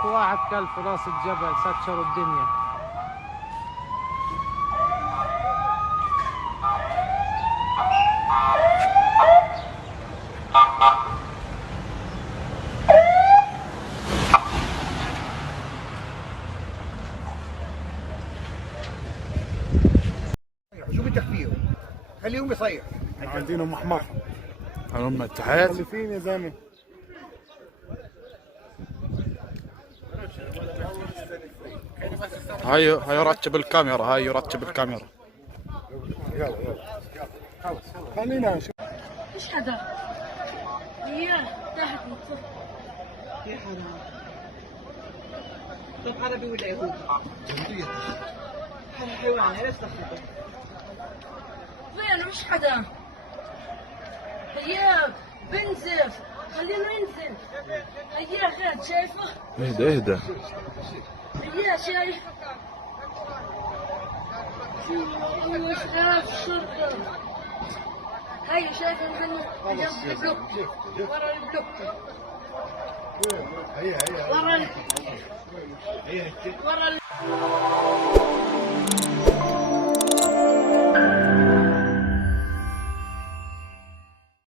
اكو واحد كل في راس الجبل سكروا الدنيا. شو بدك فيهم؟ خليهم يصيح. عندنا احمر. هم التحيات. مخلفين يا زلمه. هاي يرتب الكاميرا، هاي يرتب الكاميرا. يلا خلص خلينا نشوف. ايش هذا؟ اياه تحت متصل. يا حرام. طب عربي ولا يهودي؟ حيوان ليش لخبطه؟ وين مش حدا؟ طيب بنزف خلينا ننزل. اياه غاد شايفه؟ اهدى. اياه شايف؟ ايوه شايف الشرطة. هاي شايف محمد جنب البلوك ورا البلوك. ورا